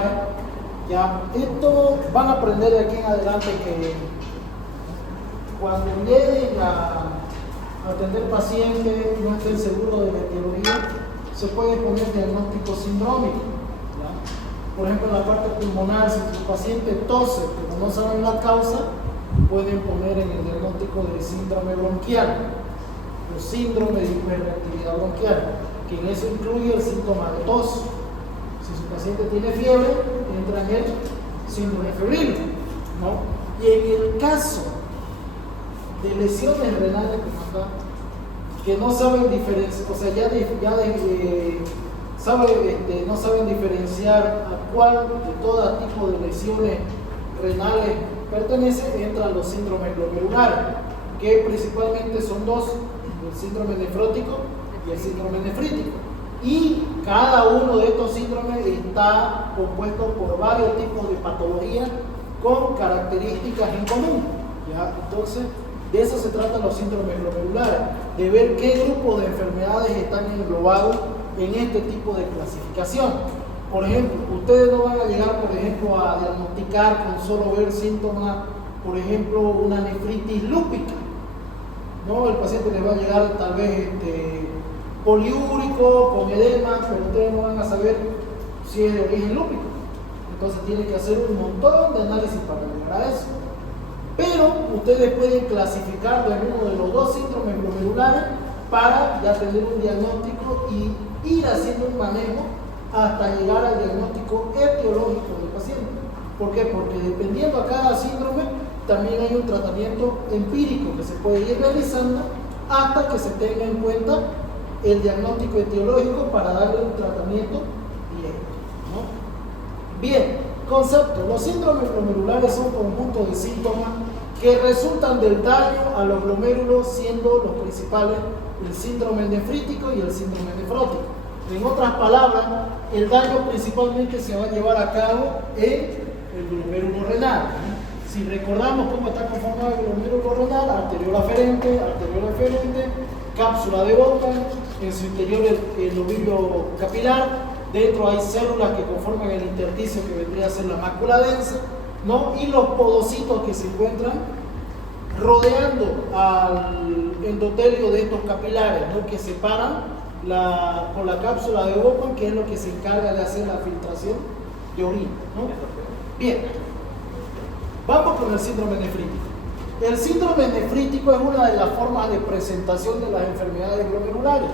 glomerulares. Ya, esto van a aprender de aquí en adelante que cuando lleguen a atender pacientes no estén seguros de la etiología, se puede poner diagnóstico sindrómico. ¿Ya? Por ejemplo, en la parte pulmonar, si el paciente tose, pero no saben la causa, pueden poner en el diagnóstico de síndrome bronquial o síndrome de hiperreactividad bronquial, que en eso incluye el síntoma de tos. Si su paciente tiene fiebre, entra en el síndrome febril, ¿no? Y en el caso de lesiones renales que no saben diferenciar, o sea, no saben diferenciar a cuál de todo tipo de lesiones renales pertenece, entran los síndromes glomerulares, que principalmente son dos: el síndrome nefrótico y el síndrome nefrítico. Y cada uno de estos síndromes está compuesto por varios tipos de patologías con características en común. ¿Ya? Entonces, de eso se tratan los síndromes glomerulares, de ver qué grupos de enfermedades están englobados en este tipo de clasificación. Por ejemplo, ustedes no van a llegar, por ejemplo, a diagnosticar con solo ver síntomas, por ejemplo, una nefritis lúpica. ¿No? El paciente les va a llegar tal vez poliúrico, con edema, pero ustedes no van a saber si es de origen lúpico. Entonces tienen que hacer un montón de análisis para llegar a eso. Pero ustedes pueden clasificarlo en uno de los dos síndromes glomerulares para ya tener un diagnóstico y ir haciendo un manejo hasta llegar al diagnóstico etiológico del paciente. ¿Por qué? Porque dependiendo a cada síndrome, también hay un tratamiento empírico que se puede ir realizando hasta que se tenga en cuenta el diagnóstico etiológico para darle un tratamiento directo, ¿no? Bien, concepto. Los síndromes glomerulares son conjuntos de síntomas que resultan del daño a los glomérulos, siendo los principales el síndrome nefrítico y el síndrome nefrótico. En otras palabras, el daño principalmente se va a llevar a cabo en el glomérulo renal. Si recordamos cómo está conformado el glomérulo renal: arteriol aferente, cápsula de Bowman, en su interior el lobilio capilar, dentro hay células que conforman el intersticio que vendría a ser la mácula densa, ¿no? Y los podocitos que se encuentran rodeando al endotelio de estos capilares, ¿no? Que separan con la cápsula de Bowman, que es lo que se encarga de hacer la filtración de orina, ¿no? Bien, vamos con el síndrome nefrítico. El síndrome nefrítico es una de las formas de presentación de las enfermedades glomerulares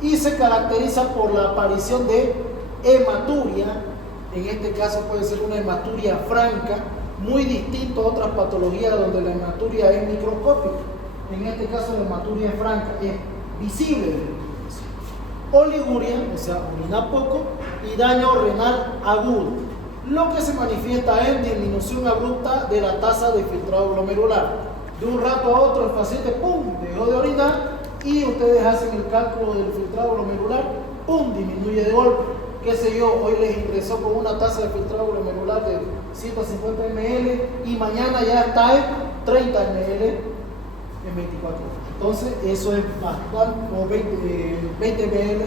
y se caracteriza por la aparición de hematuria. En este caso puede ser una hematuria franca, muy distinto a otras patologías donde la hematuria es microscópica. En este caso la hematuria es franca, es visible. Oliguria, o sea, orina poco, y daño renal agudo, lo que se manifiesta en disminución abrupta de la tasa de filtrado glomerular. De un rato a otro el paciente, ¡pum!, dejó de orinar y ustedes hacen el cálculo del filtrado glomerular, ¡pum!, disminuye de golpe. Qué sé yo, hoy les ingresó con una tasa de filtrado glomerular de 150 ml y mañana ya está en 30 ml en 24 horas. Entonces eso es bastante, como 20 ml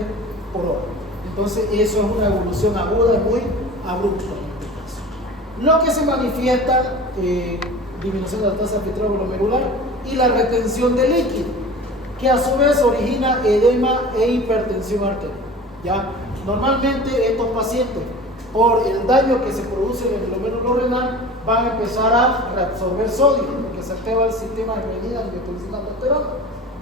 por hora. Entonces eso es una evolución aguda y muy abrupta en este caso. Lo que se manifiesta, disminución de la tasa de filtrado glomerular y la retención de líquido, que a su vez origina edema e hipertensión arterial. ¿Ya? Normalmente estos pacientes, por el daño que se produce en el glomérulo renal, van a empezar a reabsorber sodio, porque se activa el sistema de medida de angiotensina-aldosterona,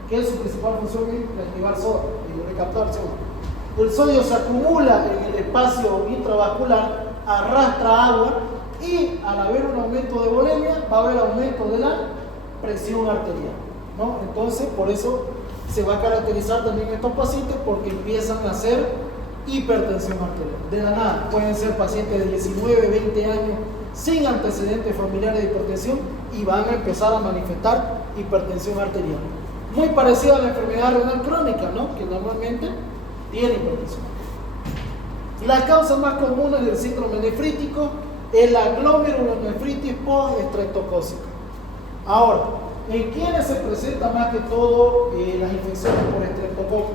que su principal función es reactivar sodio y recaptar sodio. El sodio se acumula en el espacio intravascular, arrastra agua y al haber un aumento de volemia va a haber aumento de la presión arterial, ¿no? Entonces por eso se va a caracterizar también estos pacientes, porque empiezan a hacer hipertensión arterial. De la nada, pueden ser pacientes de 19, 20 años sin antecedentes familiares de hipertensión y van a empezar a manifestar hipertensión arterial. Muy parecida a la enfermedad renal crónica, ¿no? Que normalmente tiene hipertensión. La causa más común del síndrome nefrítico es la glomerulonefritis post-estreptocócica. Ahora, ¿en quiénes se presenta más que todo las infecciones por estreptococo?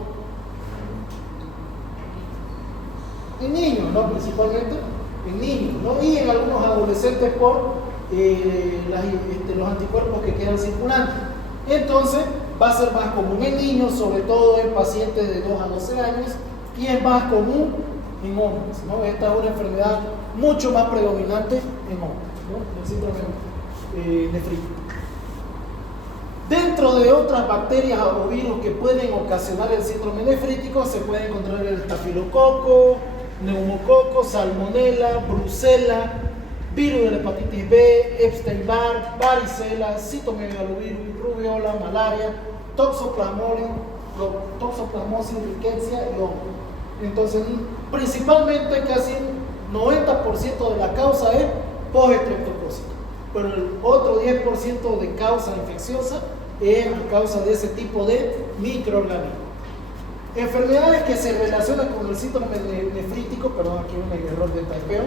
En niños, ¿no? Principalmente en niños. en algunos adolescentes por los anticuerpos que quedan circulando. Entonces va a ser más común en niños, sobre todo en pacientes de 2 a 12 años, y es más común en hombres, ¿no? Esta es una enfermedad mucho más predominante en hombres, ¿no? El síndrome nefrítico. Dentro de otras bacterias o virus que pueden ocasionar el síndrome nefrítico se puede encontrar el estafilococo, neumococo, salmonela, brucela, virus de la hepatitis B, Epstein-Barr, varicela, citomegalovirus, rubiola, malaria, toxoplasmosis rickettsiae y hongo. Entonces, principalmente casi 90% de la causa es postestreptocócica, pero el otro 10% de causa infecciosa es a causa de ese tipo de microorganismos. Enfermedades que se relacionan con el síndrome nefrítico, perdón, aquí un error de typeo.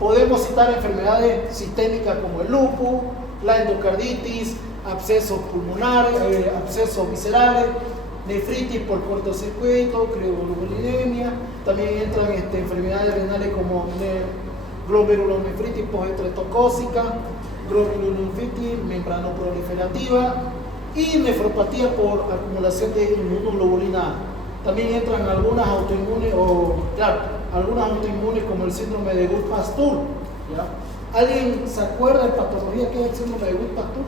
Podemos citar enfermedades sistémicas como el lupus, la endocarditis, abscesos pulmonares, abscesos viscerales, nefritis por cortocircuito, crioglobulinemia. También entran enfermedades renales como glomerulonefritis postestreptocócica, glomulonefritis membranoproliferativa y nefropatía por acumulación de inmunoglobulina A. También entran algunas autoinmunes, algunas autoinmunes como el síndrome de Gutt-Pastur. ¿Alguien se acuerda de patología que es el síndrome de Gutt-Pastur?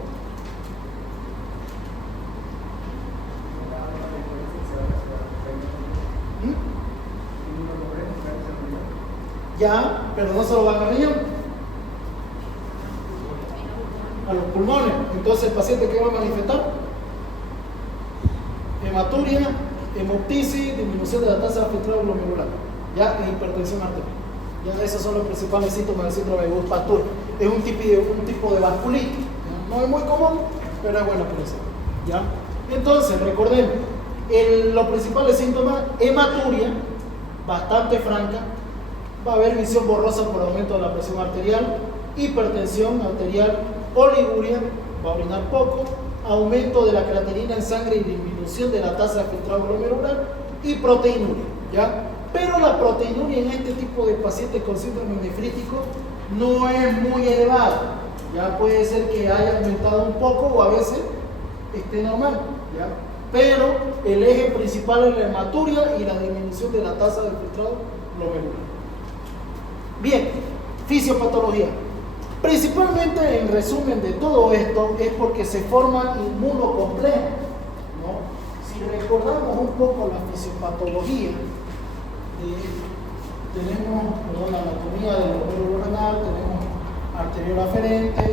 Ya, pero no solo van al riñón, a los pulmones. Entonces, ¿el paciente qué va a manifestar? Hematuria, hemoptisis, disminución de la tasa de filtrado glomerular, ya, e hipertensión arterial. Ya, esos son los principales síntomas del síndrome de Gutt-Pastur. Es un tipo de vasculitis, ¿ya? No es muy común, pero es bueno por eso, ¿ya? Entonces, recordemos, los principales síntomas: hematuria, bastante franca, va a haber visión borrosa por aumento de la presión arterial, hipertensión arterial, oliguria, va a orinar poco, aumento de la creatinina en sangre y disminución de la tasa de filtrado glomerular y proteinuria, ¿ya? Pero la proteinuria en este tipo de pacientes con síndrome nefrítico no es muy elevada, ya puede ser que haya aumentado un poco o a veces esté normal, ¿ya? Pero el eje principal es la hematuria y la disminución de la tasa de filtrado glomerular. Bien, fisiopatología. Principalmente, en resumen de todo esto, es porque se forman inmunocomplejos, ¿no? Si recordamos un poco la fisiopatología, tenemos la anatomía del glóbulo renal, tenemos arteriola aferente,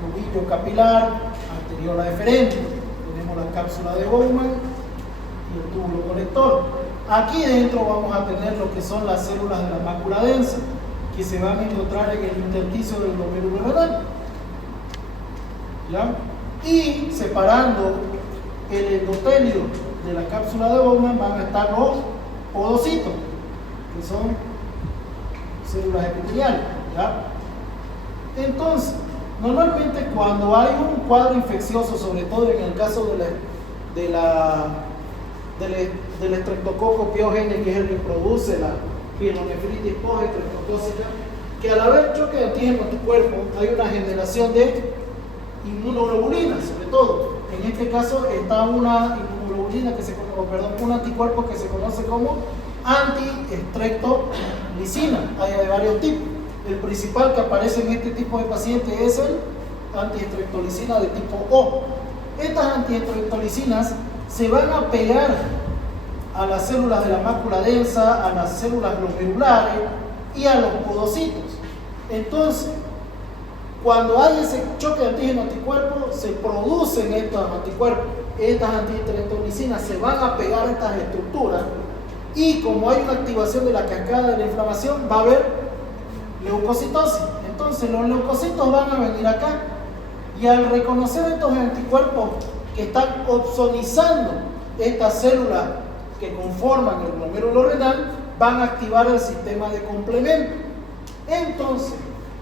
nubillo capilar, arteriola deferente, tenemos la cápsula de Bowman y el túbulo colector. Aquí dentro vamos a tener lo que son las células de la mácula densa, que se van a encontrar en el intersticio del glomérulo renal, ¿ya? Y separando el endotelio de la cápsula de Bowman van a estar los podocitos, que son células epiteliales, ¿ya? Entonces, normalmente cuando hay un cuadro infeccioso, sobre todo en el caso del estreptococo piogene, que es el que produce la pielonefritis postestreptocócica, que al haber choque de antígeno en tu cuerpo hay una generación de inmunoglobulinas, sobre todo. En este caso está una inmunoglobulina un anticuerpo que se conoce como antiestreptolicina. Hay de varios tipos. El principal que aparece en este tipo de pacientes es el antiestreptolicina de tipo O. Estas antiestreptolicinas se van a pegar a las células de la mácula densa, a las células glomerulares y a los podocitos. Entonces, cuando hay ese choque de antígeno-anticuerpo, se producen estos anticuerpos. Estas antiestreptolicinas se van a pegar a estas estructuras y como hay una activación de la cascada de la inflamación, va a haber leucocitosis. Entonces, los leucocitos van a venir acá y al reconocer estos anticuerpos que están opsonizando estas células que conforman el glomérulo renal, van a activar el sistema de complemento. Entonces,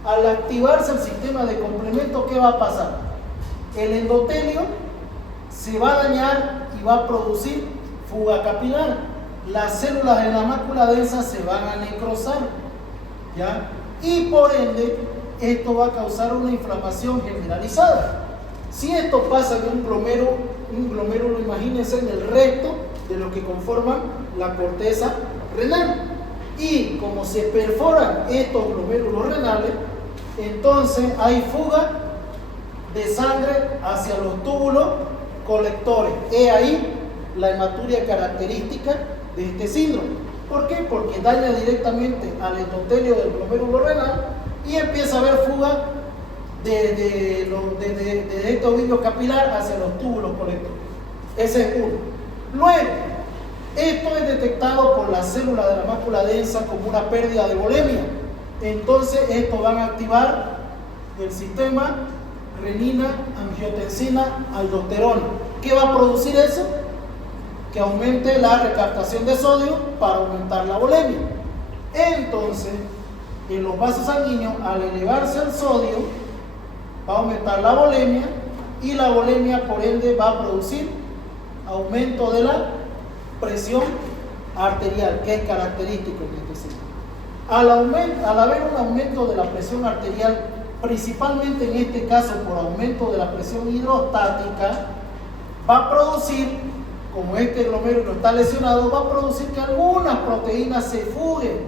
al activarse el sistema de complemento, ¿qué va a pasar? El endotelio se va a dañar y va a producir fuga capilar. Las células de la mácula densa se van a necrosar, ¿ya? Y por ende, esto va a causar una inflamación generalizada. Si esto pasa en un glomérulo, imagínense en el recto de lo que conforman la corteza renal. Y como se perforan estos glomérulos renales, entonces hay fuga de sangre hacia los túbulos colectores. He ahí la hematuria característica de este síndrome. ¿Por qué? Porque daña directamente al endotelio del glomérulo renal y empieza a haber fuga de este ovillo capilar hacia los túbulos colectores. Ese es uno. Luego, esto es detectado por las células de la mácula densa como una pérdida de volemia. Entonces, esto van a activar el sistema renina, angiotensina, aldosterona. ¿Qué va a producir eso? Que aumente la recaptación de sodio para aumentar la volemia. Entonces, en los vasos sanguíneos, al elevarse el sodio, va a aumentar la volemia y la volemia, por ende, va a producir aumento de la presión arterial, que es característico en este síndrome. Al haber un aumento de la presión arterial, principalmente en este caso por aumento de la presión hidrostática, va a producir, como este glomérulo está lesionado, va a producir que algunas proteínas se fuguen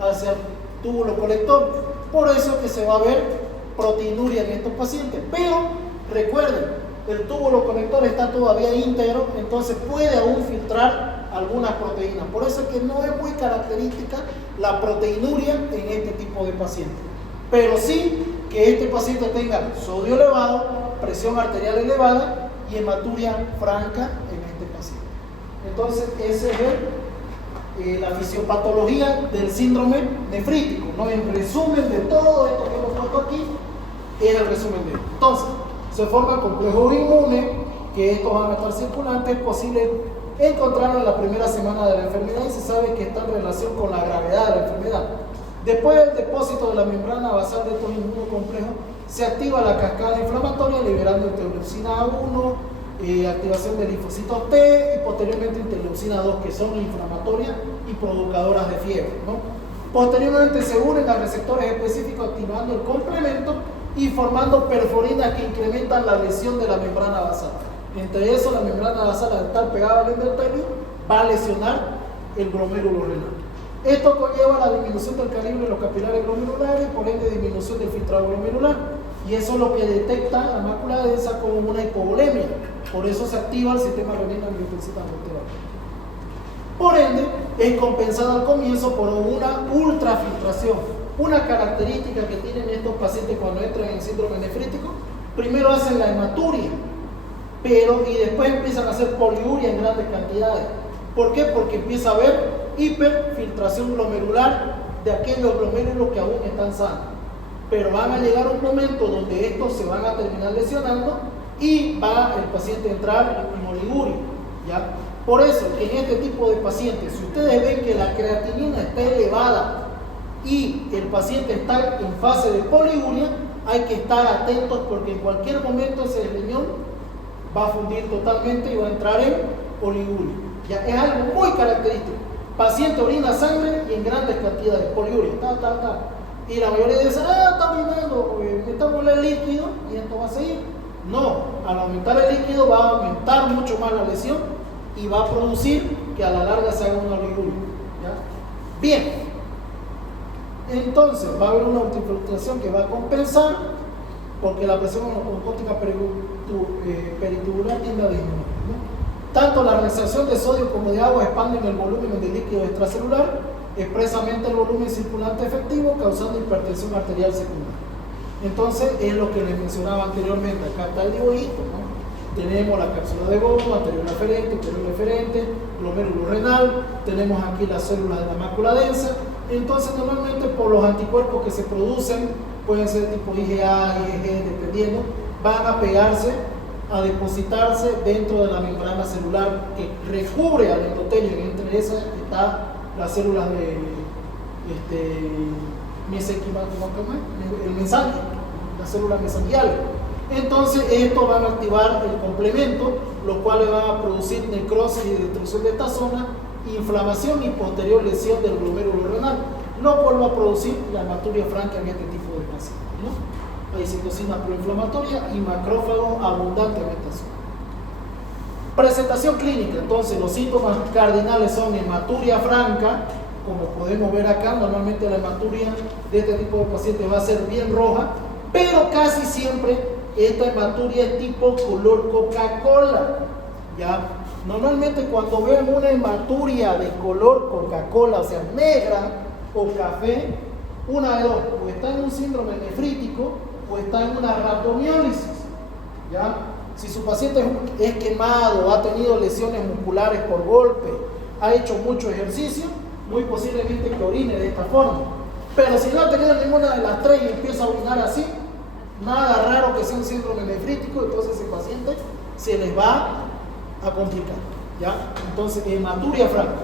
hacia el túbulo colector. Por eso que se va a ver proteinuria en estos pacientes. Pero recuerden, el túbulo conector está todavía íntegro, entonces puede aún filtrar algunas proteínas. Por eso es que no es muy característica la proteinuria en este tipo de pacientes. Pero sí que este paciente tenga sodio elevado, presión arterial elevada y hematuria franca en este paciente. Entonces, esa es la fisiopatología del síndrome nefrítico, ¿no? En resumen de todo esto que hemos puesto aquí, es el resumen de esto. Entonces, se forma el complejo inmune, que estos van a estar circulantes. Es posible encontrarlo en la primera semana de la enfermedad y se sabe que está en relación con la gravedad de la enfermedad. Después del depósito de la membrana basal de estos inmunocomplejos, se activa la cascada inflamatoria liberando interleucina 1, activación de linfocitos T y posteriormente interleucina 2, que son inflamatorias y provocadoras de fiebre, ¿no? Posteriormente se unen a receptores específicos activando el complemento y formando perforinas que incrementan la lesión de la membrana basal. Entre eso, la membrana basal, al estar pegada al endotelio, va a lesionar el glomérulo renal. Esto conlleva la disminución del calibre de los capilares glomerulares, por ende disminución del filtrado glomerular. Y eso es lo que detecta la mácula densa como una hipovolemia. Por eso se activa el sistema renina angiotensina aldosterona. Por ende, es compensada al comienzo por una ultrafiltración. Una característica que tienen estos pacientes cuando entran en síndrome nefrítico, primero hacen la hematuria, y después empiezan a hacer poliuria en grandes cantidades. ¿Por qué? Porque empieza a haber hiperfiltración glomerular de aquellos glomérulos que aún están sanos. Pero van a llegar un momento donde estos se van a terminar lesionando y va el paciente a entrar en oliguria, ¿ya? Por eso que en este tipo de pacientes, si ustedes ven que la creatinina está elevada y el paciente está en fase de poliuria, hay que estar atentos porque en cualquier momento ese riñón va a fundir totalmente y va a entrar en oliguria. Ya es algo muy característico. Paciente orina sangre y en grandes cantidades, poliuria, y la mayoría dice, está orinando, me está volviendo el líquido y esto va a seguir. No, al aumentar el líquido va a aumentar mucho más la lesión y va a producir que a la larga se haga una oliguria, ¿ya? Bien. Entonces va a haber una ultrafiltración que va a compensar porque la presión osmótica peritubular tiende a disminuir, ¿no? Tanto la realización de sodio como de agua expanden el volumen de líquido extracelular, expresamente el volumen circulante efectivo, causando hipertensión arterial secundaria. Entonces es lo que les mencionaba anteriormente. Acá está el dibujito, ¿no? Tenemos la cápsula de Bowman, anterior aferente, posterior eferente, glomérulo renal, tenemos aquí las células de la mácula densa. Entonces normalmente por los anticuerpos que se producen, pueden ser tipo IgA, IgG, dependiendo, van a pegarse, a depositarse dentro de la membrana celular que recubre al endotelio, y entre esas está las células de el mensaje, las células mesangiales. Entonces estos van a activar el complemento, lo cual va a producir necrosis y destrucción de esta zona, inflamación y posterior lesión del glomérulo renal, lo cual va a producir la hematuria franca en este tipo de pacientes. paciente, ¿no? Hay citocina proinflamatoria y macrófago abundantemente azul. Presentación clínica, entonces los síntomas cardinales son hematuria franca, como podemos ver acá. Normalmente la hematuria de este tipo de pacientes va a ser bien roja, pero casi siempre esta hematuria es tipo color Coca-Cola, ¿ya? Normalmente cuando ven una hematuria de color Coca-Cola, o sea, negra o café, una de dos, o está en un síndrome nefrítico o está en una rhabdomiólisis, ¿ya? Si su paciente es quemado, ha tenido lesiones musculares por golpe, ha hecho mucho ejercicio, muy posiblemente que orine de esta forma. Pero si no ha tenido ninguna de las tres y empieza a orinar así, nada raro que sea un síndrome nefrítico, entonces ese paciente se les va a complicar, ¿ya? Entonces, hematuria franca.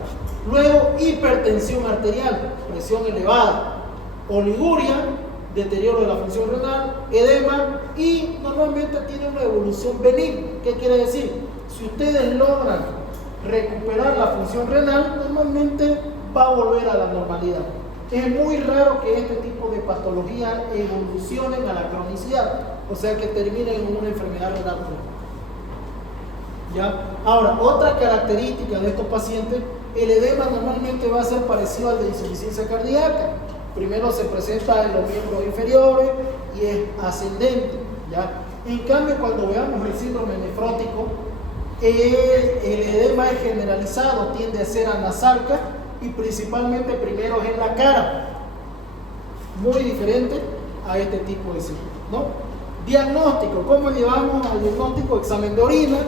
Luego, hipertensión arterial, presión elevada, oliguria, deterioro de la función renal, edema, y normalmente tiene una evolución benigna. ¿Qué quiere decir? Si ustedes logran recuperar la función renal, normalmente va a volver a la normalidad. Es muy raro que este tipo de patologías evolucionen a la cronicidad, o sea que terminen en una enfermedad renal crónica. ¿Ya? Ahora, otra característica de estos pacientes, el edema normalmente va a ser parecido al de insuficiencia cardíaca. Primero se presenta en los miembros inferiores y es ascendente, ¿ya? En cambio, cuando veamos el síndrome nefrótico, el edema es generalizado, tiende a ser anasalca y principalmente primero es en la cara, muy diferente a este tipo de síndrome, ¿no? Diagnóstico, ¿cómo llevamos al diagnóstico? Examen de orina.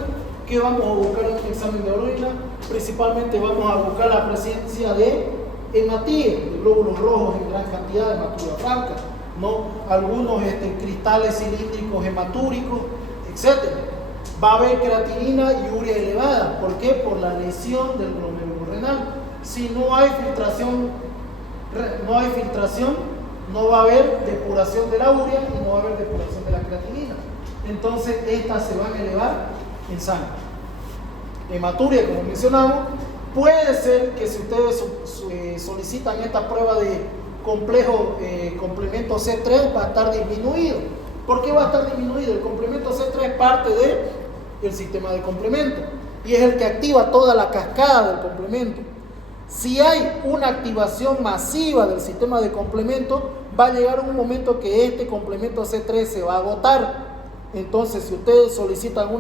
¿Qué vamos a buscar en un examen de orina? Principalmente vamos a buscar la presencia de hematía, de glóbulos rojos en gran cantidad, de hematuria franca, ¿no? Algunos cristales cilíndricos hematúricos, etc. Va a haber creatinina y urea elevada. ¿Por qué? Por la lesión del glomérulo renal. Si no hay filtración, no va a haber depuración de la urea y no va a haber depuración de la creatinina. Entonces, estas se van a elevar en sangre. Hematuria, como mencionamos, puede ser que si ustedes solicitan esta prueba de complemento C3, va a estar disminuido. ¿Por qué va a estar disminuido? El complemento C3 es parte del sistema de complemento y es el que activa toda la cascada del complemento. Si hay una activación masiva del sistema de complemento, va a llegar un momento que este complemento C3 se va a agotar. Entonces, si ustedes solicitan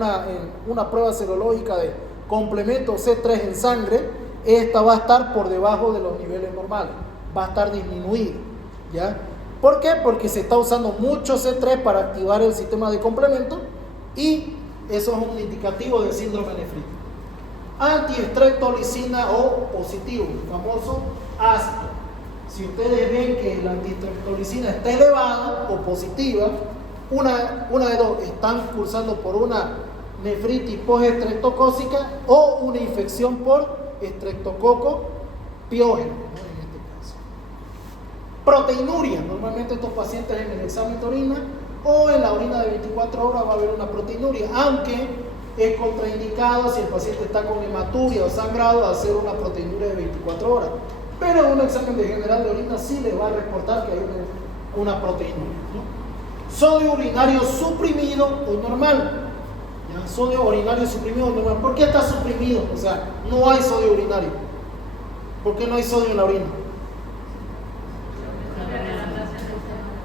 una prueba serológica de complemento C3 en sangre, esta va a estar por debajo de los niveles normales, va a estar disminuida, ¿ya? ¿Por qué? Porque se está usando mucho C3 para activar el sistema de complemento y eso es un indicativo del síndrome nefrítico. Antiestreptolicina O positivo, el famoso ácido. Si ustedes ven que la antiestreptolicina está elevada o positiva, una de dos, están cursando por una nefritis postestreptocócica o una infección por estreptococo piógeno, ¿no? En este caso. Proteinuria, normalmente estos pacientes en el examen de orina o en la orina de 24 horas va a haber una proteinuria, aunque es contraindicado si el paciente está con hematuria o sangrado hacer una proteinuria de 24 horas, pero en un examen de general de orina sí le va a reportar que hay una proteinuria, ¿no? Sodio urinario suprimido o normal. ¿Ya? Sodio urinario suprimido o normal. ¿Por qué está suprimido? O sea, no hay sodio urinario. ¿Por qué no hay sodio en la orina?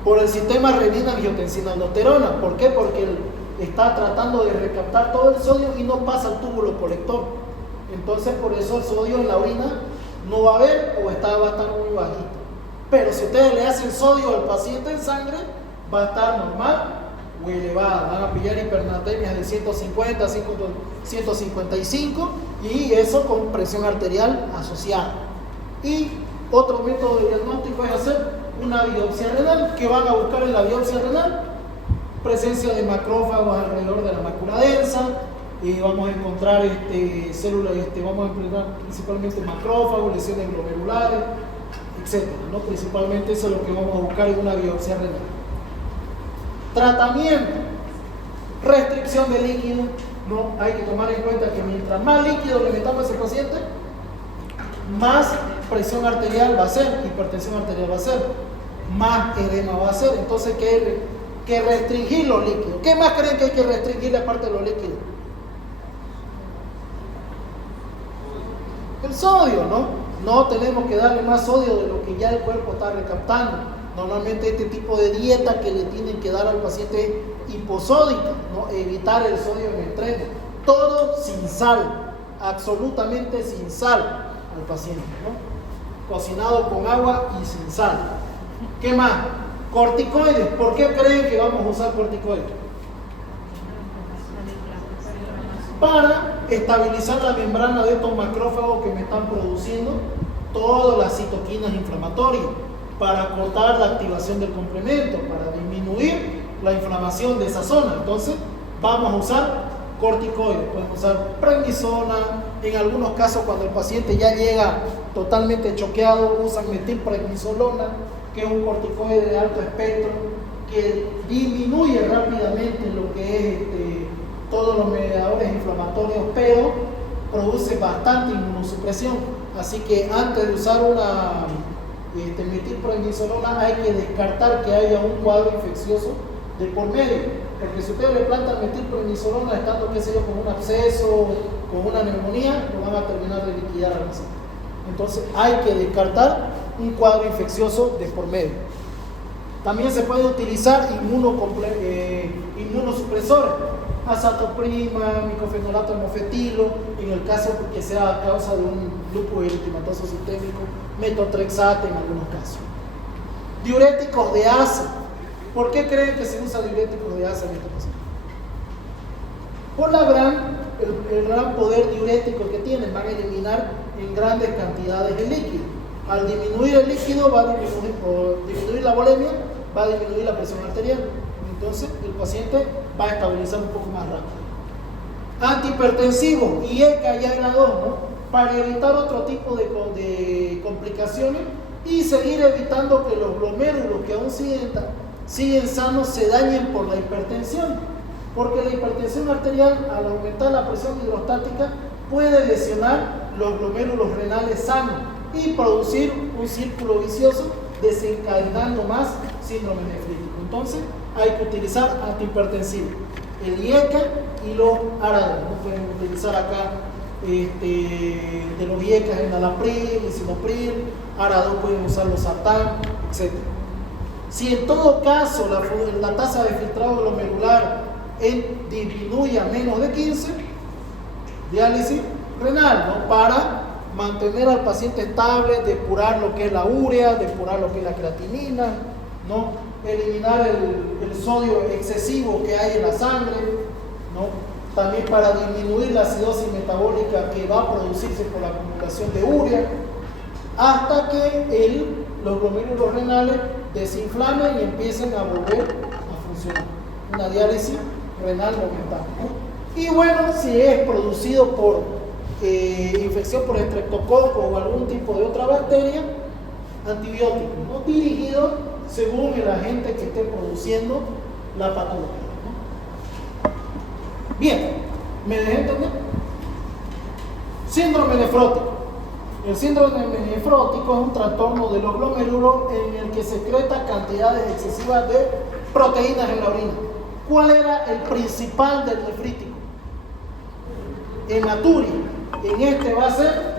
Por el sistema renina-angiotensina-aldosterona. ¿Por qué? Porque él está tratando de recaptar todo el sodio y no pasa al túbulo colector. Entonces, por eso el sodio en la orina no va a haber o va a estar muy bajito. Pero si ustedes le hacen sodio al paciente en sangre, va a estar normal o elevada. Van a pillar hipernatemias de 150, 155 y eso con presión arterial asociada. Y otro método de diagnóstico es hacer una biopsia renal. ¿Qué van a buscar en la biopsia renal? Presencia de macrófagos alrededor de la mácula densa, y vamos a encontrar células, vamos a encontrar principalmente macrófagos, lesiones glomerulares, etc., ¿no? Principalmente eso es lo que vamos a buscar en una biopsia renal. Tratamiento, restricción de líquido, ¿no? Hay que tomar en cuenta que mientras más líquido le metamos a ese paciente, más presión arterial va a ser, hipertensión arterial va a ser. más edema va a hacer. Entonces hay que restringir los líquidos. ¿Qué más creen que hay que restringir aparte de los líquidos? El sodio, ¿no? No tenemos que darle más sodio de lo que ya el cuerpo está recaptando. Normalmente este tipo de dieta que le tienen que dar al paciente es hiposódica, ¿no? Evitar el sodio en extremo. Todo sin sal, absolutamente sin sal al paciente, ¿no? Cocinado con agua y sin sal. ¿Qué más? Corticoides. ¿Por qué creen que vamos a usar corticoides? Para estabilizar la membrana de estos macrófagos que me están produciendo todas las citoquinas inflamatorias, para cortar la activación del complemento, para disminuir la inflamación de esa zona. Entonces vamos a usar corticoides. Podemos usar prednisona. En algunos casos, cuando el paciente ya llega totalmente choqueado, usan metilprednisolona, que es un corticoide de alto espectro que disminuye rápidamente lo que es todos los mediadores inflamatorios, pero produce bastante inmunosupresión. Así que antes de usar una metilprednisolona hay que descartar que haya un cuadro infeccioso de por medio, porque si usted le planta metilprednisolona estando, qué sé yo, con un absceso, con una neumonía, lo van a terminar de liquidar al paciente. Entonces hay que descartar un cuadro infeccioso de por medio. También se puede utilizar inmunosupresores, azatoprima, micofenolato hemofetilo, en el caso que sea a causa de un lupus eritematoso sistémico, metotrexate en algunos casos. Diuréticos de asa. ¿Por qué creen que se usa diuréticos de asa en este caso? Por el gran poder diurético que tienen, van a eliminar en grandes cantidades el líquido. Al disminuir el líquido, disminuir la volemia, va a disminuir la presión arterial. Entonces el paciente va a estabilizar un poco más rápido. Antihipertensivo, IECA y AGA2, ¿no? Para evitar otro tipo de complicaciones y seguir evitando que los glomérulos que aún siguen sanos se dañen por la hipertensión, porque la hipertensión arterial, al aumentar la presión hidrostática, puede lesionar los glomérulos renales sanos y producir un círculo vicioso, desencadenando más síndrome nefrítico. Entonces hay que utilizar antihipertensivos, el IECA y los ARA2. ¿No? Pueden utilizar acá de los IECA enalapril, lisinopril, ARA2 pueden usar los sartán, etc. Si en todo caso la tasa de filtrado glomerular disminuye a menos de 15, diálisis renal, ¿no? Para mantener al paciente estable, depurar lo que es la urea, depurar lo que es la creatinina, ¿no? Eliminar el sodio excesivo que hay en la sangre, ¿no? También para disminuir la acidosis metabólica que va a producirse por la acumulación de urea, hasta que los glomérulos renales desinflamen y empiecen a volver a funcionar. Una diálisis renal momentánea, ¿no? Y bueno, si es producido por infección por estreptococo o algún tipo de otra bacteria, antibiótico, ¿no? Dirigido según el agente que esté produciendo la patología, ¿no? Bien, ¿me dejé entender? Síndrome nefrótico. El síndrome nefrótico es un trastorno de los glomérulos en el que secreta cantidades excesivas de proteínas en la orina. ¿Cuál era el principal del nefrítico? Hematuria. En este va a ser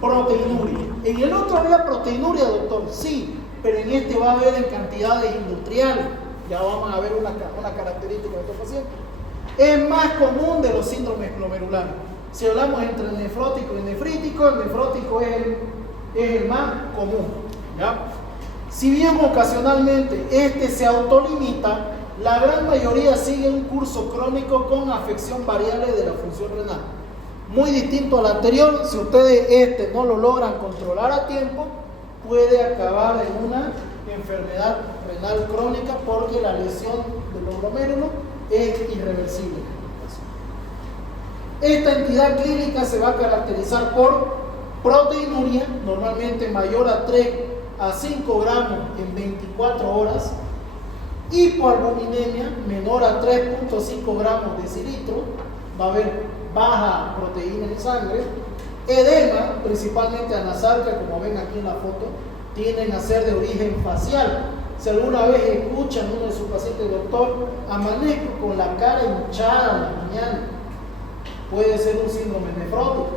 proteinuria. En el otro había proteinuria, doctor, sí, pero en este va a haber en cantidades industriales. Ya vamos a ver una característica de estos pacientes. Es más común de los síndromes glomerulares. Si hablamos entre nefrótico y nefrítico, el nefrótico es el más común, ¿ya? Si bien ocasionalmente este se autolimita, la gran mayoría sigue un curso crónico con afección variable de la función renal. Muy distinto al anterior, si ustedes no lo logran controlar a tiempo, puede acabar en una enfermedad renal crónica porque la lesión de los glomérulos es irreversible. Esta entidad clínica se va a caracterizar por proteinuria, normalmente mayor a 3 a 5 gramos en 24 horas, hipoalbuminemia menor a 3.5 gramos de decilitro, va a haber baja proteína en sangre, edema, principalmente anasarca, como ven aquí en la foto, tienden a ser de origen facial, Si alguna vez escuchan uno de sus pacientes, doctor, amanezco con la cara hinchada en la mañana, puede ser un síndrome nefrótico,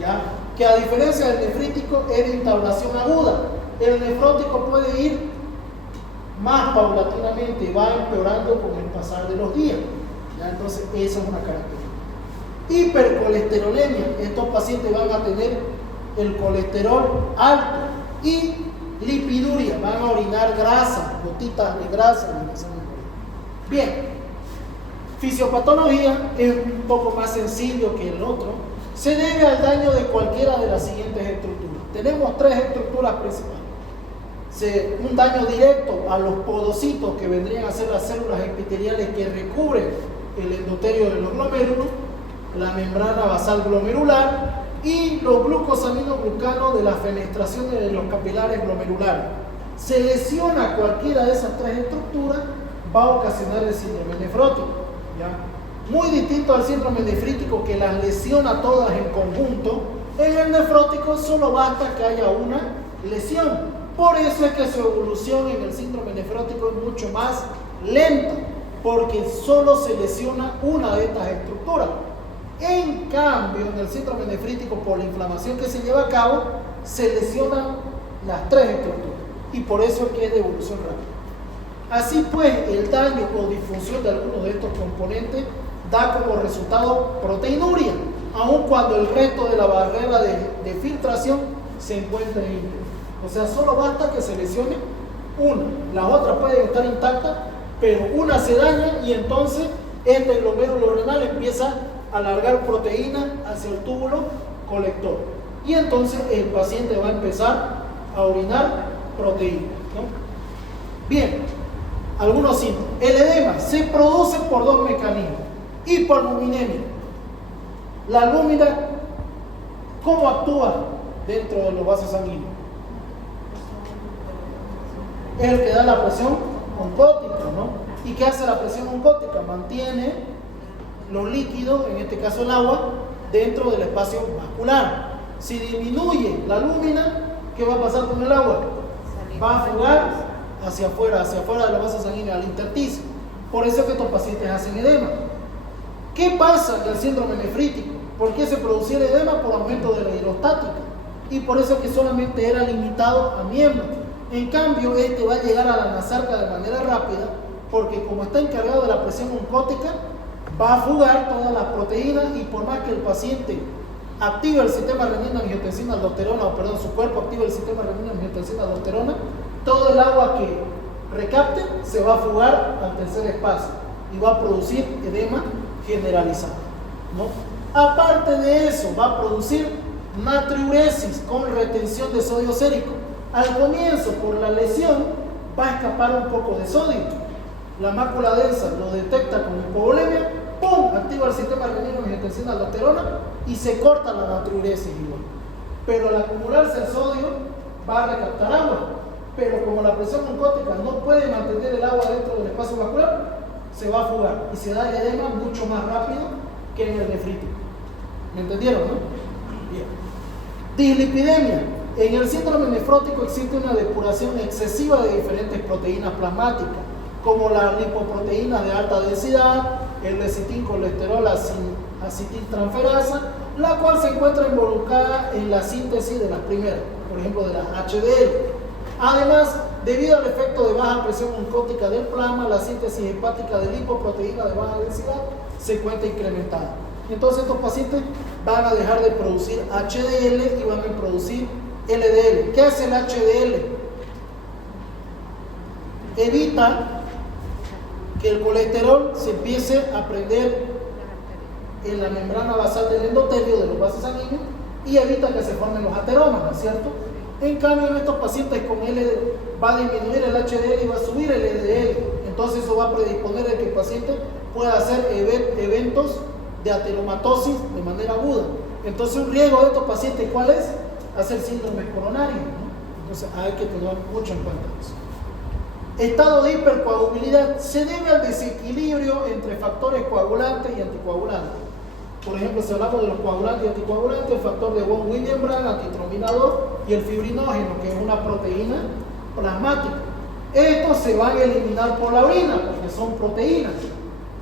¿ya? Que a diferencia del nefrítico es de intabulación aguda. El nefrótico puede ir más paulatinamente y va empeorando con el pasar de los días, ¿ya? Entonces esa es una característica. Hipercolesterolemia, estos pacientes van a tener el colesterol alto, y lipiduria, van a orinar grasa, gotitas de grasa en la sangre. Bien, fisiopatología es un poco más sencillo que el otro. Se debe al daño de cualquiera de las siguientes estructuras. Tenemos tres estructuras principales. Un daño directo a los podocitos, que vendrían a ser las células epiteliales que recubren el endotelio de los glomérulos, la membrana basal glomerular y los glucosaminoglucanos de las fenestraciones de los capilares glomerulares. Se lesiona cualquiera de esas tres estructuras, va a ocasionar el síndrome nefrótico, ¿ya? Muy distinto al síndrome nefrítico, que las lesiona todas en conjunto. En el nefrótico solo basta que haya una lesión. Por eso es que su evolución en el síndrome nefrótico es mucho más lenta, porque solo se lesiona una de estas estructuras. En cambio, en el síndrome nefrítico, por la inflamación que se lleva a cabo, se lesionan las tres estructuras, y por eso es que es de evolución rápida. Así pues, el daño o disfunción de algunos de estos componentes da como resultado proteinuria, aun cuando el resto de la barrera de filtración se encuentre íntegro. O sea, solo basta que se lesione una, las otras pueden estar intactas, pero una se daña y entonces este glomérulo renal empieza a alargar proteína hacia el túbulo colector, y entonces el paciente va a empezar a orinar proteína, ¿no? Bien, algunos síntomas. El edema se produce por dos mecanismos. Hipoalbuminemia. La albúmina, ¿cómo actúa dentro de los vasos sanguíneos? Es el que da la presión oncótica, ¿no? ¿Y qué hace la presión oncótica? Mantiene los líquidos, en este caso el agua, dentro del espacio vascular. Si disminuye la albúmina, ¿qué va a pasar con el agua? Va a fugar hacia afuera de los vasos sanguíneos, al intersticio. Por eso es que estos pacientes hacen edema. ¿Qué pasa en el síndrome nefrítico? ¿Por qué se producía el edema? Por aumento de la hidrostática. Y por eso es que solamente era limitado a miembros. En cambio, este va a llegar a la nasarca de manera rápida, porque como está encargado de la presión oncótica, va a fugar todas las proteínas, y por más que el paciente active el sistema renina-angiotensina-aldosterona, su cuerpo active el sistema renina-angiotensina-aldosterona, todo el agua que recapte se va a fugar al tercer espacio y va a producir edema generalizado, ¿no? Aparte de eso, va a producir natriuresis con retención de sodio sérico. Al comienzo, por la lesión, va a escapar un poco de sodio. La mácula densa lo detecta con hipovolemia, ¡pum!, activa el sistema renina-angiotensina-aldosterona y se corta la natriuresis igual. Pero al acumularse el sodio, va a recaptar agua. Pero como la presión oncótica no puede mantener el agua dentro del espacio vascular, se va a fugar y se da el edema mucho más rápido que en el nefrítico. ¿Me entendieron, no? Bien. Dislipidemia. En el síndrome nefrótico existe una depuración excesiva de diferentes proteínas plasmáticas, como las lipoproteínas de alta densidad, el lecitincolesterol acetiltransferasa, la cual se encuentra involucrada en la síntesis de las primeras, por ejemplo de las HDL. Además, debido al efecto de baja presión oncótica del plasma, la síntesis hepática de lipoproteína de baja densidad se encuentra incrementada. Entonces estos pacientes van a dejar de producir HDL y van a producir LDL. ¿Qué hace el HDL? Evita que el colesterol se empiece a prender en la membrana basal del endotelio de los vasos sanguíneos y evita que se formen los ateromas, ¿no es cierto? En cambio, en estos pacientes con LDL va a disminuir el HDL y va a subir el LDL. Entonces eso va a predisponer a que el paciente pueda hacer eventos de ateromatosis de manera aguda. Entonces un riesgo de estos pacientes, ¿cuál es? Hacer síndrome coronario, ¿no? Entonces hay que tener mucho en cuenta eso. Estado de hipercoagulabilidad se debe al desequilibrio entre factores coagulantes y anticoagulantes. Por ejemplo, si hablamos de los coagulantes y anticoagulantes, el factor de von Willebrand, antitrombinador, y el fibrinógeno, que es una proteína plasmática. Estos se van a eliminar por la orina porque son proteínas,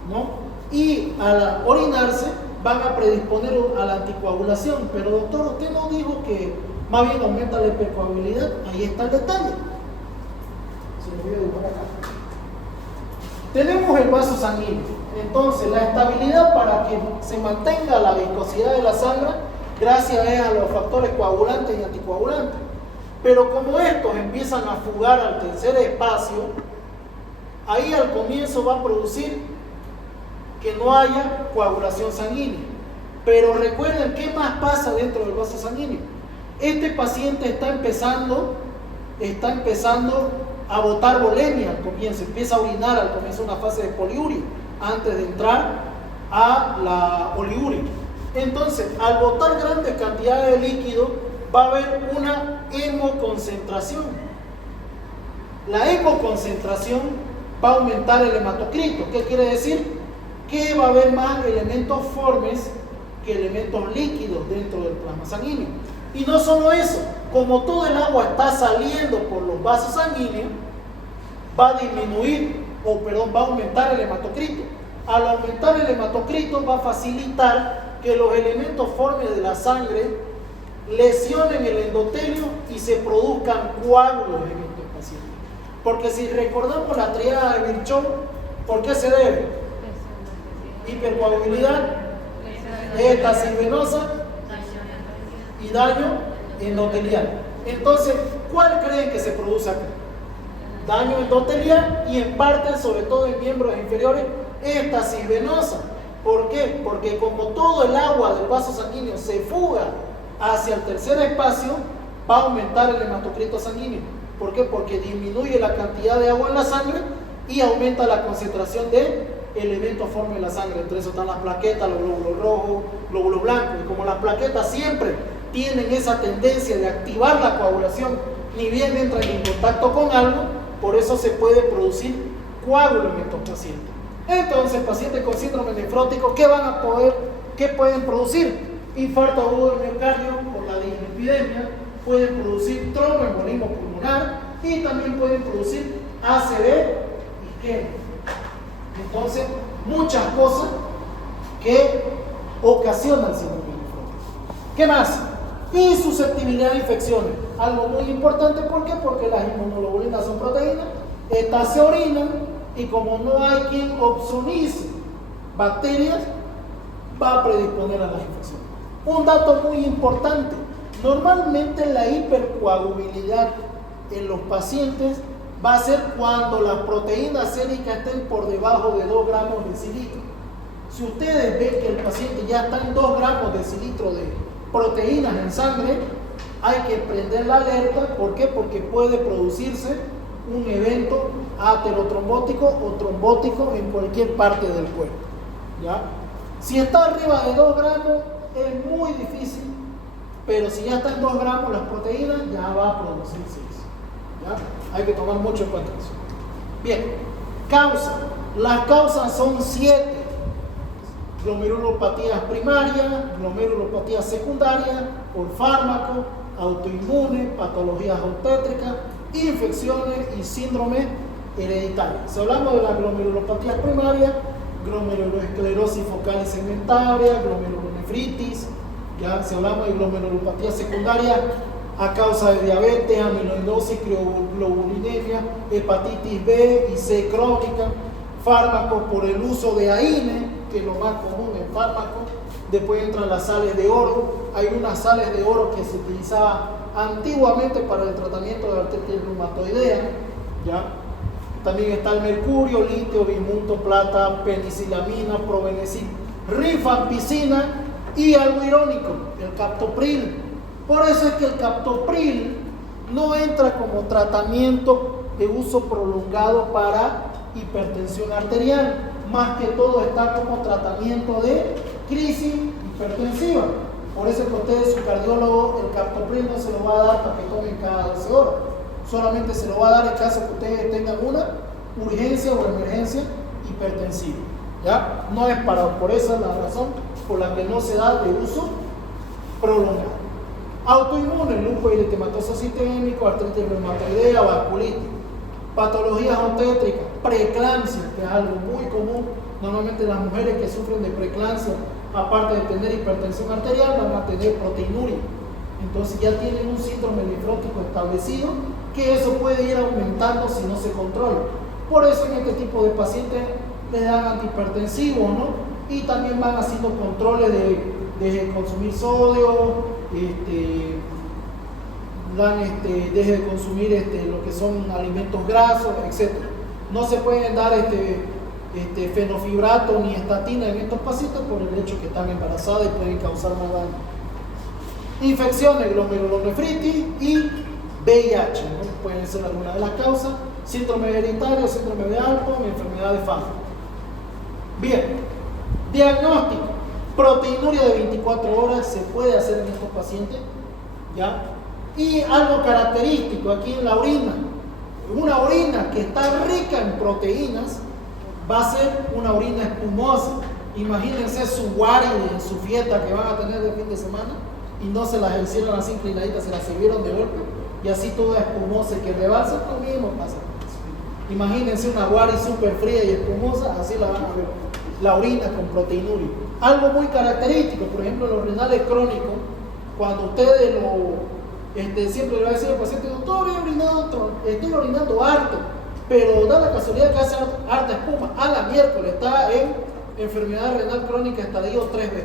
¿no? Y al orinarse van a predisponer a la anticoagulación. Pero doctor, usted no dijo que más bien aumenta la hipercoagulabilidad. Ahí está el detalle. Se lo voy a dibujar acá. Tenemos el vaso sanguíneo. Entonces, la estabilidad para que se mantenga la viscosidad de la sangre, gracias a los factores coagulantes y anticoagulantes. Pero como estos empiezan a fugar al tercer espacio, ahí al comienzo va a producir que no haya coagulación sanguínea. Pero recuerden qué más pasa dentro del vaso sanguíneo. Este paciente está empezando a botar volemia al comienzo, empieza a orinar al comienzo, una fase de poliuria, antes de entrar a la oliuria. Entonces, al botar grandes cantidades de líquido, va a haber una hemoconcentración. La hemoconcentración va a aumentar el hematocrito. ¿Qué quiere decir? Que va a haber más elementos formes que elementos líquidos dentro del plasma sanguíneo. Y no solo eso, como todo el agua está saliendo por los vasos sanguíneos, va a aumentar el hematocrito. Al aumentar el hematocrito va a facilitar que los elementos formes de la sangre lesionen el endotelio y se produzcan coágulos en estos pacientes. Porque si recordamos la triada de Virchow, ¿por qué se debe? Hipercoagulabilidad, éstasis venosa y daño endotelial. Entonces, ¿cuál creen que se produce acá? Daño endotelial y en parte, sobre todo en miembros inferiores, éstasis venosa. ¿Por qué? Porque como todo el agua del vaso sanguíneo se fuga hacia el tercer espacio, va a aumentar el hematocrito sanguíneo. ¿Por qué? Porque disminuye la cantidad de agua en la sangre y aumenta la concentración de elementos formes de la sangre. Entre eso están las plaquetas, los glóbulos rojos, glóbulos blancos. Y como las plaquetas siempre tienen esa tendencia de activar la coagulación, ni bien entran en contacto con algo, por eso se puede producir coágulo en estos pacientes. Entonces, pacientes con síndrome nefrótico, ¿qué pueden producir? Infarto agudo del miocardio por la dislipidemia, pueden producir tromboembolismo pulmonar y también pueden producir ACV isquémico. Entonces, muchas cosas que ocasionan síndrome nefrótico. ¿Qué más? Insusceptibilidad a infecciones. Algo muy importante, ¿por qué? Porque las inmunoglobulinas son proteínas, estas se orinan y como no hay quien opsonice bacterias, va a predisponer a las infecciones. Un dato muy importante, normalmente la hipercoagulabilidad en los pacientes va a ser cuando las proteínas séricas estén por debajo de 2 gramos de decilitro. Si ustedes ven que el paciente ya está en 2 gramos de decilitro de proteínas en sangre, hay que prender la alerta. ¿Por qué? Porque puede producirse un evento aterotrombótico o trombótico en cualquier parte del cuerpo. ¿Ya? Si está arriba de 2 gramos es muy difícil, pero si ya está en 2 gramos las proteínas, ya va a producirse eso. ¿Ya? Hay que tomar mucho en cuenta eso. Bien, causa. Las causas son 7. Glomerulopatías primarias, glomerulopatías secundarias, por fármaco, autoinmune, patologías obstétricas, infecciones y síndrome hereditario. Si hablamos de las glomerulopatías primarias, glomerulosclerosis focal y segmentaria, glomerulonefritis. Ya, si hablamos de glomerulopatías secundarias, a causa de diabetes, amiloidosis, crioglobulinemia, hepatitis B y C crónica, fármacos por el uso de AINE, que es lo más común en fármacos. Después entran las sales de oro. Hay unas sales de oro que se utilizaban antiguamente para el tratamiento de artritis reumatoidea. ¿Ya? También está el mercurio, litio, bismuto, plata, penicilamina, probenecid, rifampicina y algo irónico, el captopril. Por eso es que el captopril no entra como tratamiento de uso prolongado para hipertensión arterial. Más que todo está como tratamiento de crisis hipertensiva. Por eso es que ustedes, su cardiólogo, el captopril no se lo va a dar para que tomen cada 12 horas. Solamente se lo va a dar en caso que ustedes tengan una urgencia o emergencia hipertensiva. ¿Ya? No es por esa es la razón por la que no se da de uso prolongado. Autoinmune, lupus eritematoso sistémico, artritis reumatoidea, vasculitis. Patologías obstétricas, preeclampsia, que es algo muy común. Normalmente las mujeres que sufren de preeclampsia, aparte de tener hipertensión arterial, van a tener proteinuria. Entonces ya tienen un síndrome nefrótico establecido, que eso puede ir aumentando si no se controla. Por eso en este tipo de pacientes les dan antihipertensivos, ¿no? Y también van haciendo controles de consumir sodio, deje de consumir lo que son alimentos grasos, etc. No se pueden dar fenofibrato ni estatina en estos pacientes por el hecho que están embarazadas y pueden causar más daño. Infecciones, glomerulonefritis y VIH, ¿no? Pueden ser algunas de las causas. Síndrome hereditario, síndrome de Alport, enfermedad de Fallot. Bien, diagnóstico. Proteinuria de 24 horas se puede hacer en estos pacientes, ¿ya? Y algo característico aquí en la orina. Una orina que está rica en proteínas va a ser una orina espumosa. Imagínense su guardia en su fiesta que van a tener de fin de semana y no se las hicieron así inclinaditas, se las sirvieron de golpe y así toda espumosa y que rebalsa, lo mismo pasa. Imagínense una guardia súper fría y espumosa, así la van a ver. La orina con proteinuria. Algo muy característico, por ejemplo, los renales crónicos, cuando ustedes siempre le va a decir al paciente, doctor, estoy orinando harto, pero da la casualidad que hace harta espuma. A la miércoles está en enfermedad renal crónica estadio 3B.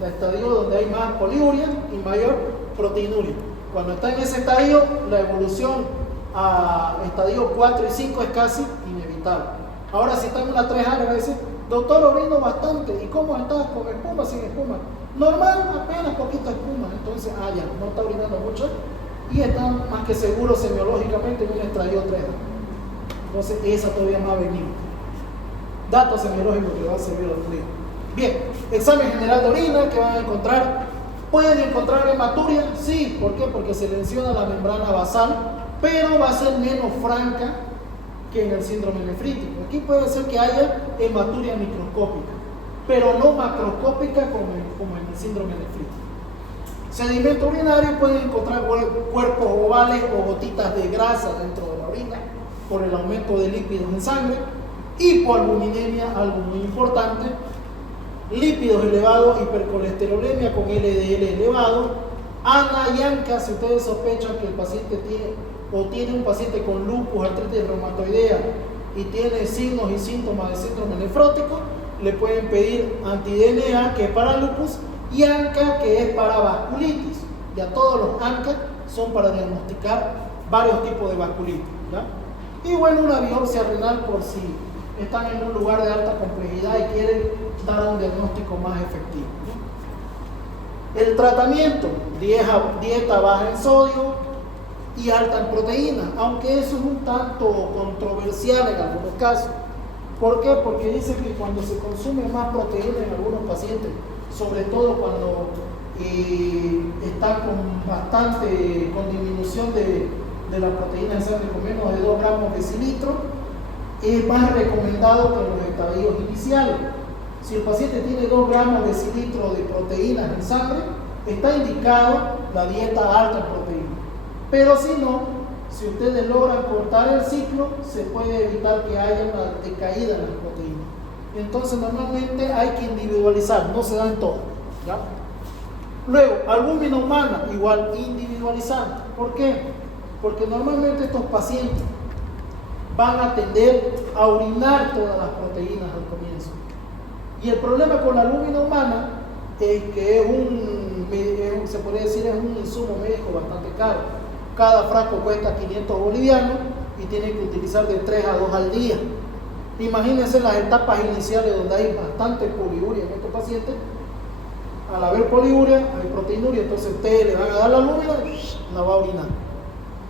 El estadio donde hay más poliuria y mayor proteinuria. Cuando está en ese estadio, la evolución a estadio 4 y 5 es casi inevitable. Ahora, si está en una 3A, le va a decir, doctor, orino bastante. ¿Y cómo estás? ¿Con espuma? ¿Sin espuma? Normal, apenas poquita espuma. Entonces, ya, no está orinando mucho y está más que seguro semiológicamente en un estadio 3A. Entonces, esa todavía más benigna. Datos semiológicos que le va a servir a los días. Bien, examen general de orina que van a encontrar. ¿Pueden encontrar hematuria? Sí, ¿por qué? Porque se lesiona la membrana basal, pero va a ser menos franca que en el síndrome nefrítico. Aquí puede ser que haya hematuria microscópica, pero no macroscópica como en el síndrome nefrítico. Sedimento urinario, pueden encontrar cuerpos ovales o gotitas de grasa dentro de la orina por el aumento de lípidos en sangre. Hipoalbuminemia, algo muy importante. Lípidos elevados, hipercolesterolemia con LDL elevado. ANA y ANCA, si ustedes sospechan que el paciente tiene un paciente con lupus, artritis reumatoidea y tiene signos y síntomas de síndrome nefrótico, le pueden pedir anti-DNA, que es para lupus, y ANCA, que es para vasculitis. Ya todos los ANCA son para diagnosticar varios tipos de vasculitis, ¿ya? Y bueno, una biopsia renal por si están en un lugar de alta complejidad y quieren dar un diagnóstico más efectivo, ¿no? El tratamiento, dieta baja en sodio y alta en proteína, aunque eso es un tanto controversial en algunos casos. ¿Por qué? Porque dicen que cuando se consume más proteína en algunos pacientes, sobre todo cuando están con disminución de la proteína en sangre con menos de 2 gramos decilitro, es más recomendado que en los estadios iniciales. Si el paciente tiene 2 gramos decilitro de proteínas en sangre, está indicado la dieta alta en proteína. Pero si no, si ustedes logran cortar el ciclo, se puede evitar que haya una decaída en las proteínas. Entonces normalmente hay que individualizar, no se dan todas, ¿ya? Luego, albúmina humana, igual individualizar. ¿Por qué? Porque normalmente estos pacientes van a tender a orinar todas las proteínas al comienzo. Y el problema con la albúmina humana es que se podría decir, es un insumo médico bastante caro. Cada frasco cuesta 500 bolivianos y tienen que utilizar de 3 a 2 al día. Imagínense las etapas iniciales donde hay bastante poliuria en estos pacientes. Al haber poliuria, hay proteinuria, entonces ustedes le van a dar la albúmina, la va a orinar.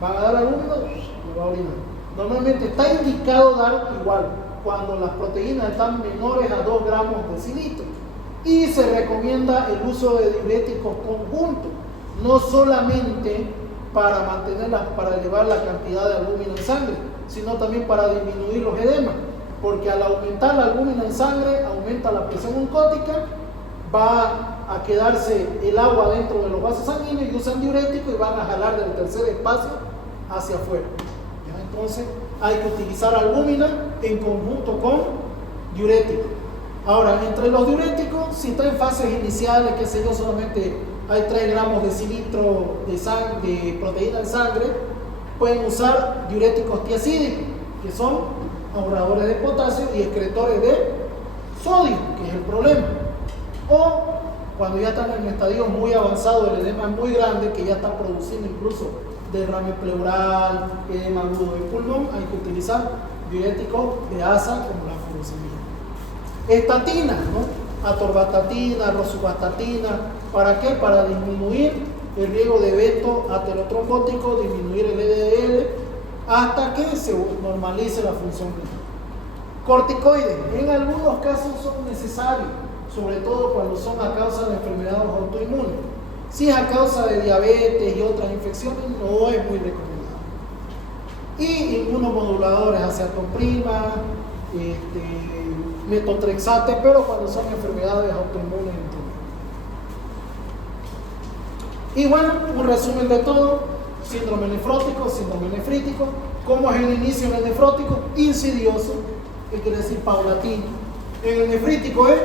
Van a dar la albúmina, la va a orinar. Normalmente está indicado dar igual cuando las proteínas están menores a 2 gramos decilitro. Y se recomienda el uso de diuréticos conjuntos, no solamente para elevar la cantidad de albúmina en sangre, sino también para disminuir los edemas, porque al aumentar la albúmina en sangre, aumenta la presión oncótica, va a quedarse el agua dentro de los vasos sanguíneos y usan diurético y van a jalar del tercer espacio hacia afuera. Entonces hay que utilizar albúmina en conjunto con diurético. Ahora, entre los diuréticos, si está en fases iniciales, qué sé yo, solamente hay 3 gramos de cilindro de proteína en sangre, pueden usar diuréticos tiacídicos, que son ahorradores de potasio y excretores de sodio, que es el problema. O cuando ya están en un estadio muy avanzado, el edema es muy grande, que ya está produciendo incluso derrame pleural, edema agudo del pulmón, hay que utilizar diuréticos de asa como la furosemida. Estatinas, ¿no? Atorvastatina, rosuvastatina, ¿para qué? Para disminuir el riesgo de evento aterotrombótico, disminuir el LDL, hasta que se normalice la función renal. Corticoides, en algunos casos son necesarios, sobre todo cuando son a causa de enfermedades autoinmunes. Si es a causa de diabetes y otras infecciones, no es muy recomendado. Y inmunomoduladores, acetoprima, metotrexate, pero cuando son enfermedades autoinmunes. Y bueno, un resumen de todo: síndrome nefrótico, síndrome nefrítico. ¿Cómo es el inicio en el nefrótico? Insidioso, que quiere decir paulatino. En el nefrítico es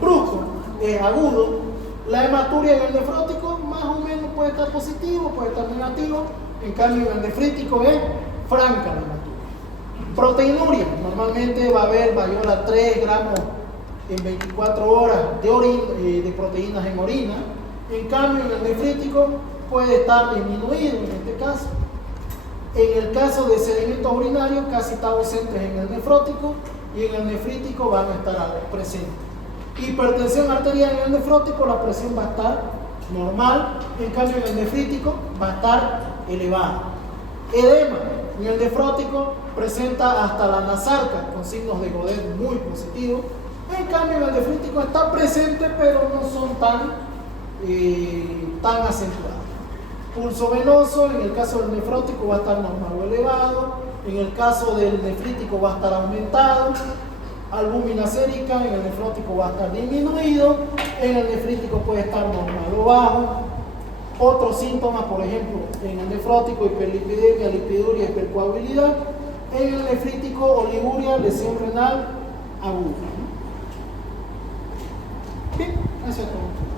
brusco, es agudo. La hematuria en el nefrótico más o menos puede estar positivo, puede estar negativo. En cambio, en el nefrítico es franca la hematuria. Proteinuria, normalmente va a haber mayor a 3 gramos en 24 horas de proteínas en orina. En cambio, en el nefrítico puede estar disminuido en este caso. En el caso de sedimentos urinarios, casi están ausentes en el nefrótico, y en el nefrítico van a estar presentes. Hipertensión arterial en el nefrótico, la presión va a estar normal, en cambio en el nefrítico va a estar elevada. Edema en el nefrótico presenta hasta la nasarca con signos de Godet muy positivos, en cambio en el nefrítico está presente, pero no son tan acentuados. Pulso venoso, en el caso del nefrótico va a estar normal o elevado, en el caso del nefrítico va a estar aumentado. Albúmina sérica, en el nefrótico va a estar disminuido, en el nefrítico puede estar normal o bajo. Otros síntomas, por ejemplo, en el nefrótico, hiperlipidemia, lipiduria, hipercoagulabilidad. En el nefrítico, oliguria, lesión renal aguda. Bien, eso es todo.